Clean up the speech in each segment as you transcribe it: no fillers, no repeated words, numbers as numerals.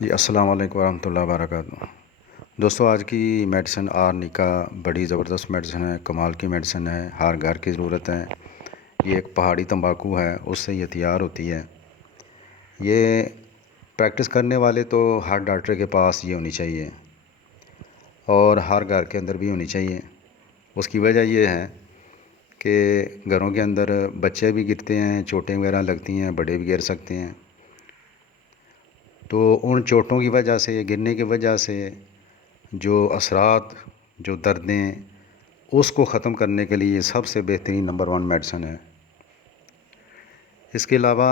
جی السلام علیکم ورحمۃ اللہ وبرکاتہ۔ دوستو، آج کی میڈیسن آرنیکا بڑی زبردست میڈیسن ہے، کمال کی میڈیسن ہے، ہر گھر کی ضرورت ہے۔ یہ ایک پہاڑی تمباکو ہے، اس سے یہ تیار ہوتی ہے۔ یہ پریکٹس کرنے والے تو ہر ڈاکٹر کے پاس یہ ہونی چاہیے اور ہر گھر کے اندر بھی ہونی چاہیے۔ اس کی وجہ یہ ہے کہ گھروں کے اندر بچے بھی گرتے ہیں، چوٹیں وغیرہ لگتی ہیں، بڑے بھی گر سکتے ہیں۔ تو ان چوٹوں کی وجہ سے، گرنے کی وجہ سے جو اثرات، جو دردیں، اس کو ختم کرنے کے لیے سب سے بہترین نمبر 1 میڈیسن ہے۔ اس کے علاوہ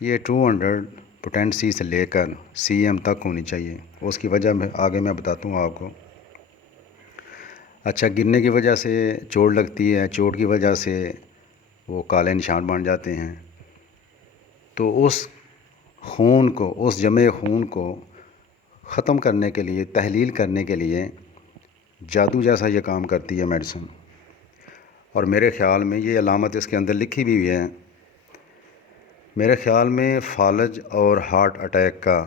یہ 200 پوٹینسی سے لے کر CM تک ہونی چاہیے۔ اس کی وجہ میں آگے میں بتاتا ہوں آپ کو۔ اچھا، گرنے کی وجہ سے چوٹ لگتی ہے، چوٹ کی وجہ سے وہ کالے نشان بن جاتے ہیں۔ تو اس خون کو، اس جمع خون کو ختم کرنے کے لیے، تحلیل کرنے کے لیے جادو جیسا یہ کام کرتی ہے میڈیسن۔ اور میرے خیال میں یہ علامت اس کے اندر لکھی بھی ہوئی ہے۔ میرے خیال میں فالج اور ہارٹ اٹیک کا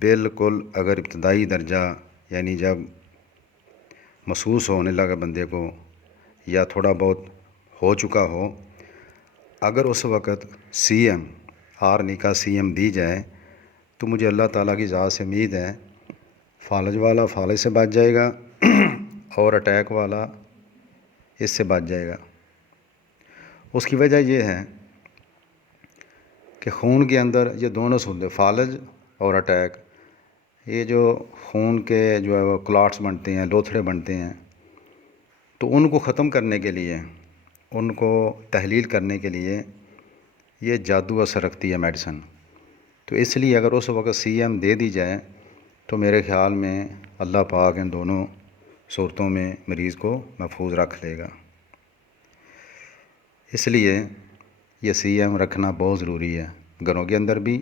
بالکل اگر ابتدائی درجہ، یعنی جب محسوس ہونے لگا بندے کو یا تھوڑا بہت ہو چکا ہو، اگر اس وقت CM آرنیکا CM دی جائے تو مجھے اللہ تعالیٰ کی ذات سے امید ہے فالج والا فالج سے بچ جائے گا اور اٹیک والا اس سے بچ جائے گا۔ اس کی وجہ یہ ہے کہ خون کے اندر یہ دونوں صورتیں، فالج اور اٹیک، یہ جو خون کے جو ہے وہ کلاٹس بنتے ہیں، لوتھڑے بنتے ہیں، تو ان کو ختم کرنے کے لیے، ان کو تحلیل کرنے کے لیے یہ جادو اثر رکھتی ہے میڈیسن۔ تو اس لیے اگر اس وقت CM دے دی جائے تو میرے خیال میں اللہ پاک ان دونوں صورتوں میں مریض کو محفوظ رکھ لے گا۔ اس لیے یہ CM رکھنا بہت ضروری ہے، گھروں کے اندر بھی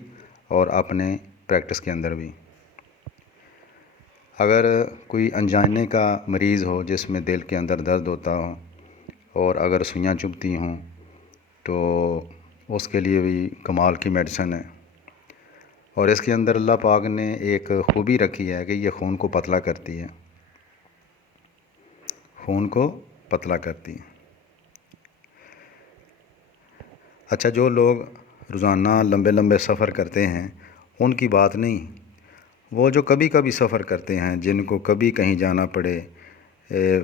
اور اپنے پریکٹس کے اندر بھی۔ اگر کوئی انجائنے کا مریض ہو جس میں دل کے اندر درد ہوتا ہو اور اگر سوئیاں چبھتی ہوں تو اس کے لیے بھی کمال کی میڈیسن ہے۔ اور اس کے اندر اللہ پاک نے ایک خوبی رکھی ہے کہ یہ خون کو پتلا کرتی ہے، خون کو پتلا کرتی ہے۔ اچھا، جو لوگ روزانہ لمبے لمبے سفر کرتے ہیں ان کی بات نہیں، وہ جو کبھی کبھی سفر کرتے ہیں، جن کو کبھی کہیں جانا پڑے،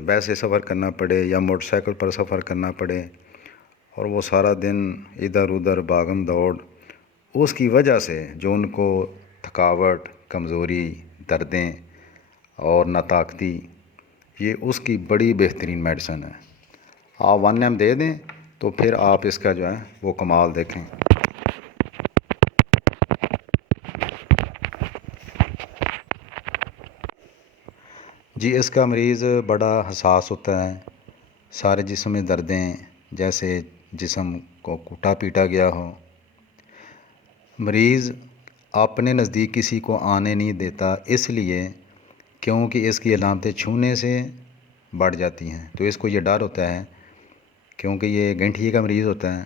ویسے سفر کرنا پڑے یا موٹر سائیکل پر سفر کرنا پڑے اور وہ سارا دن ادھر ادھر بھاگم دوڑ، اس کی وجہ سے جو ان کو تھکاوٹ، کمزوری، دردیں اور ناطاقتی، یہ اس کی بڑی بہترین میڈیسن ہے۔ آپ 1M دے دیں تو پھر آپ اس کا جو ہے وہ کمال دیکھیں۔ جی، اس کا مریض بڑا حساس ہوتا ہے، سارے جسم میں دردیں، جیسے جسم کو کوٹا پیٹا گیا ہو۔ مریض اپنے نزدیک کسی کو آنے نہیں دیتا، اس لیے کیونکہ اس کی علامتیں چھونے سے بڑھ جاتی ہیں۔ تو اس کو یہ ڈر ہوتا ہے کیونکہ یہ گنٹھیے کا مریض ہوتا ہے،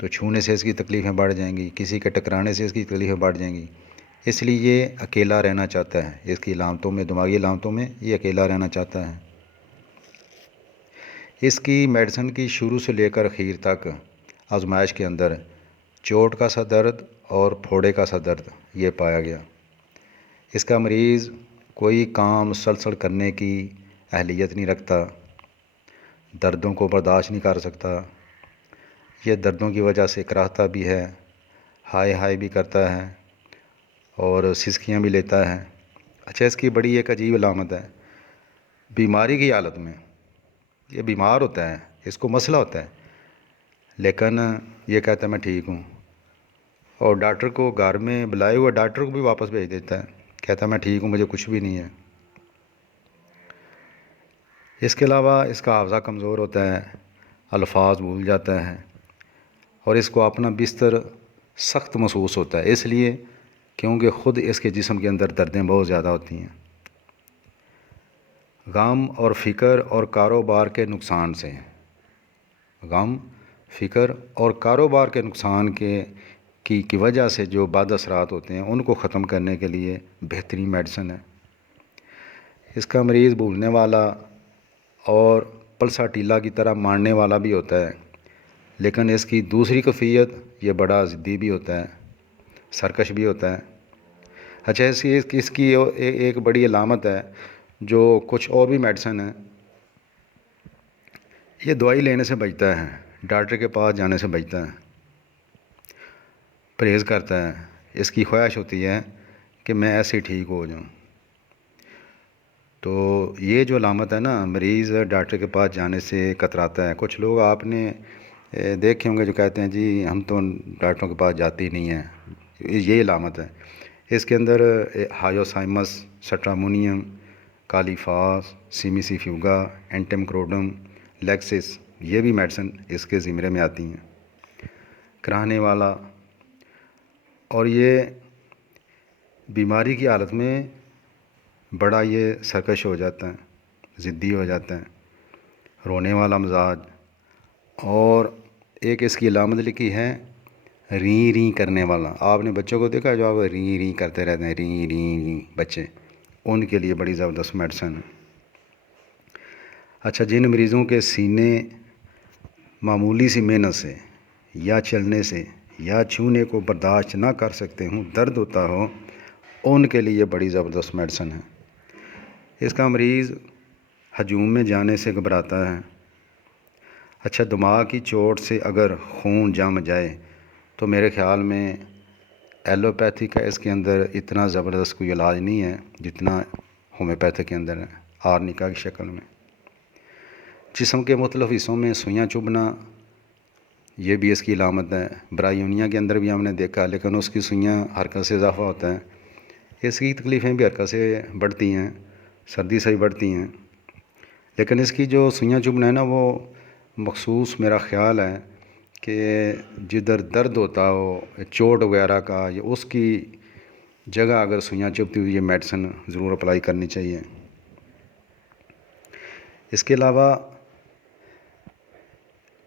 تو چھونے سے اس کی تکلیفیں بڑھ جائیں گی، کسی کے ٹکرانے سے اس کی تکلیفیں بڑھ جائیں گی، اس لیے یہ اکیلا رہنا چاہتا ہے۔ اس کی علامتوں میں، دماغی علامتوں میں یہ اکیلا رہنا چاہتا ہے۔ اس کی میڈیسن کی شروع سے لے کر اخیر تک آزمائش کے اندر چوٹ کا سا درد اور پھوڑے کا سا درد یہ پایا گیا۔ اس کا مریض کوئی کام مسلسل کرنے کی اہلیت نہیں رکھتا، دردوں کو برداشت نہیں کر سکتا، یہ دردوں کی وجہ سے کراہتا بھی ہے، ہائے ہائے بھی کرتا ہے اور سسکیاں بھی لیتا ہے۔ اچھا، اس کی بڑی ایک عجیب علامت ہے، بیماری کی حالت میں یہ بیمار ہوتا ہے، اس کو مسئلہ ہوتا ہے، لیکن یہ کہتا ہے میں ٹھیک ہوں، اور ڈاکٹر کو گھر میں بلائے ہوئے ڈاکٹر کو بھی واپس بھیج دیتا ہے، کہتا ہے میں ٹھیک ہوں، مجھے کچھ بھی نہیں ہے۔ اس کے علاوہ اس کا حافظہ کمزور ہوتا ہے، الفاظ بھول جاتا ہے اور اس کو اپنا بستر سخت محسوس ہوتا ہے، اس لیے کیونکہ خود اس کے جسم کے اندر دردیں بہت زیادہ ہوتی ہیں۔ غم اور فکر اور کاروبار کے نقصان سے، غم، فکر اور کاروبار کے نقصان کی وجہ سے جو بعد اثرات ہوتے ہیں ان کو ختم کرنے کے لیے بہترین میڈیسن ہے۔ اس کا مریض بھولنے والا اور پلسا ٹیلا کی طرح مارنے والا بھی ہوتا ہے، لیکن اس کی دوسری کیفیت یہ بڑا ضدی بھی ہوتا ہے، سرکش بھی ہوتا ہے۔ اچھا، اس کی ایک بڑی علامت ہے جو کچھ اور بھی میڈیسن ہیں، یہ دوائی لینے سے بچتا ہے، ڈاکٹر کے پاس جانے سے بچتا ہے، پرہیز کرتا ہے۔ اس کی خواہش ہوتی ہے کہ میں ایسے ہی ٹھیک ہو جاؤں۔ تو یہ جو علامت ہے نا، مریض ڈاکٹر کے پاس جانے سے کتراتا ہے۔ کچھ لوگ آپ نے دیکھے ہوں گے جو کہتے ہیں جی ہم تو ڈاکٹروں کے پاس جاتے ہی نہیں ہیں، یہ علامت ہے۔ اس کے اندر ہائیوسائمس، سٹرامونیم، کالیفاس، سیمیسی فیوگا، اینٹم کروڈم، لیکسس، یہ بھی میڈیسن اس کے زمرے میں آتی ہیں۔ کراہنے والا، اور یہ بیماری کی حالت میں بڑا یہ سرکش ہو جاتا ہے، ضدی ہو جاتا ہے، رونے والا مزاج، اور ایک اس کی علامت لکھی ہے ری ری کرنے والا۔ آپ نے بچوں کو دیکھا جو آپ ری ری کرتے رہتے ہیں، ری ری ری، بچے، ان کے لیے بڑی زبردست میڈیسن ہے۔ اچھا، جن مریضوں کے سینے معمولی سی محنت سے یا چلنے سے یا چھونے کو برداشت نہ کر سکتے ہوں، درد ہوتا ہو، ان کے لیے بڑی زبردست میڈیسن ہے۔ اس کا مریض ہجوم میں جانے سے گھبراتا ہے۔ اچھا، دماغ کی چوٹ سے اگر خون جم جائے تو میرے خیال میں ایلوپیتھی کا اس کے اندر اتنا زبردست کوئی علاج نہیں ہے جتنا ہومیوپیتھی کے اندر ہے، آرنیکا کی شکل میں۔ جسم کے مختلف حصوں میں سوئیاں چبھنا، یہ بھی اس کی علامت ہے۔ برائیونیا کے اندر بھی ہم نے دیکھا، لیکن اس کی سوئیاں حرکت سے اضافہ ہوتا ہے۔ اس کی تکلیفیں بھی حرکت سے بڑھتی ہیں، سردی سے ہی بڑھتی ہیں، لیکن اس کی جو سوئیاں چبھنا ہے نا، وہ مخصوص میرا خیال ہے کہ جدھر درد ہوتا ہو، چوٹ وغیرہ کا، یا اس کی جگہ اگر سوئیاں چبھتی ہوئی، یہ میڈیسن ضرور اپلائی کرنی چاہیے۔ اس کے علاوہ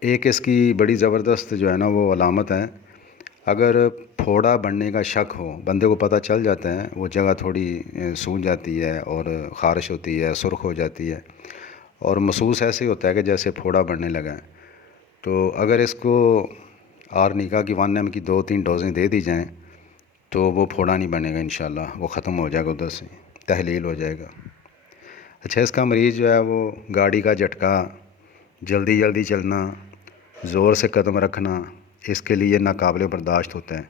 ایک اس کی بڑی زبردست جو ہے نا وہ علامت ہے، اگر پھوڑا بڑھنے کا شک ہو، بندے کو پتہ چل جاتا ہے، وہ جگہ تھوڑی سوج جاتی ہے اور خارش ہوتی ہے، سرخ ہو جاتی ہے، اور محسوس ایسے ہوتا ہے کہ جیسے پھوڑا بڑھنے لگا ہے، تو اگر اس کو آرنیکا کی 1 mg کی 2-3 ڈوزیں دے دی جائیں تو وہ پھوڑا نہیں بنے گا انشاءاللہ، وہ ختم ہو جائے گا، ادھر سے تحلیل ہو جائے گا۔ اچھا، اس کا مریض جو ہے وہ گاڑی کا جھٹکا، جلدی جلدی چلنا، زور سے قدم رکھنا، اس کے لیے ناقابل برداشت ہوتا ہے،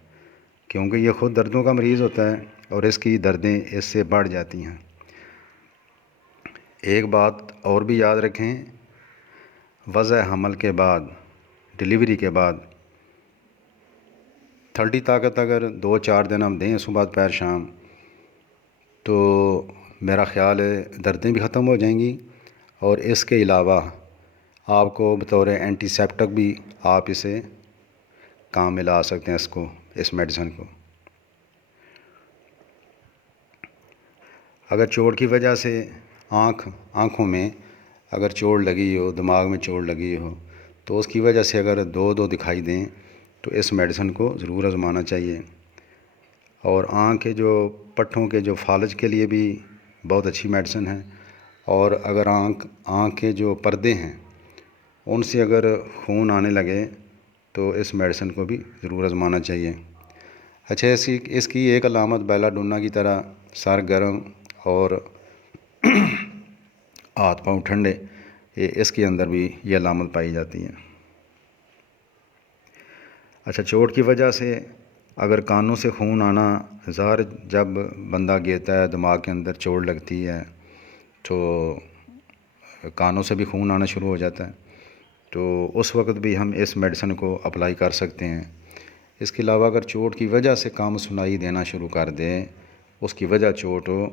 کیونکہ یہ خود دردوں کا مریض ہوتا ہے اور اس کی دردیں اس سے بڑھ جاتی ہیں۔ ایک بات اور بھی یاد رکھیں، وضع حمل کے بعد، ڈلیوری کے بعد 30 طاقت اگر 2-4 دن ہم دیں صبح دوپہر شام، تو میرا خیال ہے دردیں بھی ختم ہو جائیں گی، اور اس کے علاوہ آپ کو بطور اینٹی سیپٹک بھی آپ اسے کام میں لا سکتے ہیں، اس میڈیسن کو۔ اگر چوٹ کی وجہ سے آنکھوں میں اگر چوٹ لگی ہو، دماغ میں چوٹ لگی ہو، تو اس کی وجہ سے اگر دو دکھائی دیں تو اس میڈیسن کو ضرور آزمانا چاہیے۔ اور آنکھ کے جو پٹھوں کے جو فالج کے لیے بھی بہت اچھی میڈیسن ہے، اور اگر آنکھ کے جو پردے ہیں ان سے اگر خون آنے لگے تو اس میڈیسن کو بھی ضرور آزمانا چاہیے۔ اچھا، اس کی ایک علامت بیلا ڈونا کی طرح سر گرم اور ہاتھ پاؤں ٹھنڈے، اس کے اندر بھی یہ علامت پائی جاتی ہے۔ اچھا، چوٹ کی وجہ سے اگر کانوں سے خون آنا، ظاہر جب بندہ گرتا ہے دماغ کے اندر چوٹ لگتی ہے تو کانوں سے بھی خون آنا شروع ہو جاتا ہے، تو اس وقت بھی ہم اس میڈیسن کو اپلائی کر سکتے ہیں۔ اس کے علاوہ اگر چوٹ کی وجہ سے کام سنائی دینا شروع کر دے، اس کی وجہ چوٹ ہو،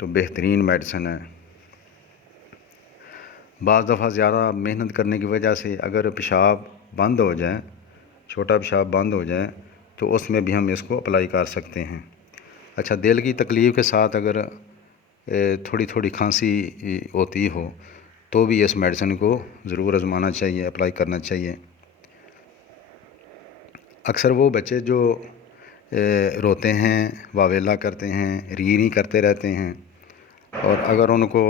تو بہترین میڈیسن ہے۔ بعض دفعہ زیادہ محنت کرنے کی وجہ سے اگر پیشاب بند ہو جائے، چھوٹا پیشاب بند ہو جائے، تو اس میں بھی ہم اس کو اپلائی کر سکتے ہیں۔ اچھا، دل کی تکلیف کے ساتھ اگر تھوڑی کھانسی ہوتی ہو تو بھی اس میڈیسن کو ضرور آزمانا چاہیے، اپلائی کرنا چاہیے۔ اکثر وہ بچے جو روتے ہیں، واویلا کرتے ہیں، ری کرتے رہتے ہیں، اور اگر ان کو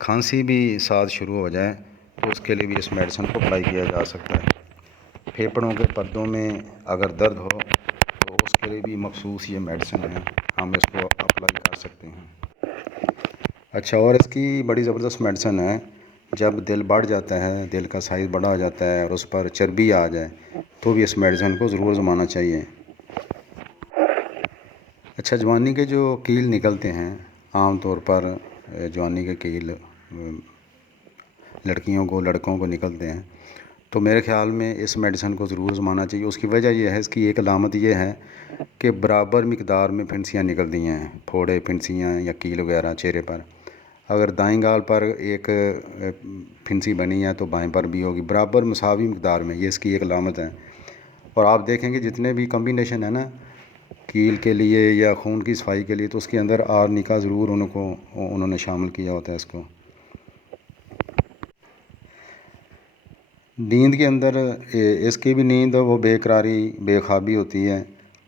کھانسی بھی ساتھ شروع ہو جائے تو اس کے لیے بھی اس میڈیسن کو اپلائی کیا جا سکتا ہے۔ پھیپھڑوں کے پردوں میں اگر درد ہو تو اس کے لیے بھی مخصوص یہ میڈیسن ہے، ہم اس کو اپلائی کر سکتے ہیں۔ اچھا، اور اس کی بڑی زبردست میڈیسن ہے، جب دل بڑھ جاتا ہے، دل کا سائز بڑا ہو جاتا ہے اور اس پر چربی آ جائے تو بھی اس میڈیسن کو ضرور آزمانا چاہیے۔ اچھا، جوانی کے جو کیل نکلتے ہیں، عام طور پر جوانی کے کیل لڑکیوں کو، لڑکوں کو نکلتے ہیں، تو میرے خیال میں اس میڈیسن کو ضرور آزمانا چاہیے۔ اس کی وجہ یہ ہے، اس کی ایک علامت یہ ہے کہ برابر مقدار میں پھنسیاں نکلتی ہیں، پھوڑے، پھنسیاں یا کیل وغیرہ چہرے پر۔ اگر دائیں گال پر ایک پھنسی بنی ہے تو بائیں پر بھی ہوگی، برابر مساوی مقدار میں، یہ اس کی ایک علامت ہے۔ اور آپ دیکھیں گے جتنے بھی کمبینیشن ہے نا کیل کے لیے یا خون کی صفائی کے لیے، تو اس کے اندر آرنیکا ضرور انہوں نے شامل کیا ہوتا ہے اس کو۔ نیند کے اندر اس کی بھی نیند وہ بے قراری، بے خوابی ہوتی ہے،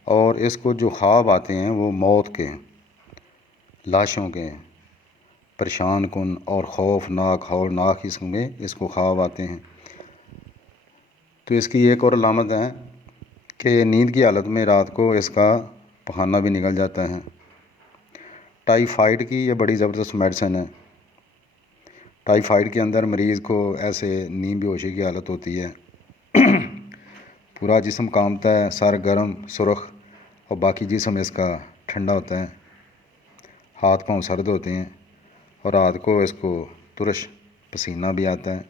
اور اس کو جو خواب آتے ہیں وہ موت کے، لاشوں کے، پریشان کن اور خوفناک، ہولناک قسم کے اس کو خواب آتے ہیں۔ تو اس کی ایک اور علامت ہے کہ نیند کی حالت میں رات کو اس کا پخانہ بھی نکل جاتا ہے۔ ٹائیفائڈ کی یہ بڑی زبردست میڈیسن ہے۔ ٹائیفائڈ کے اندر مریض کو ایسے نیم بے ہوشی کی حالت ہوتی ہے، پورا جسم کانپتا ہے، سر گرم، سرخ، اور باقی جسم اس کا ٹھنڈا ہوتا ہے، ہاتھ پاؤں سرد ہوتے ہیں، اور رات کو اس کو ترش پسینہ بھی آتا ہے۔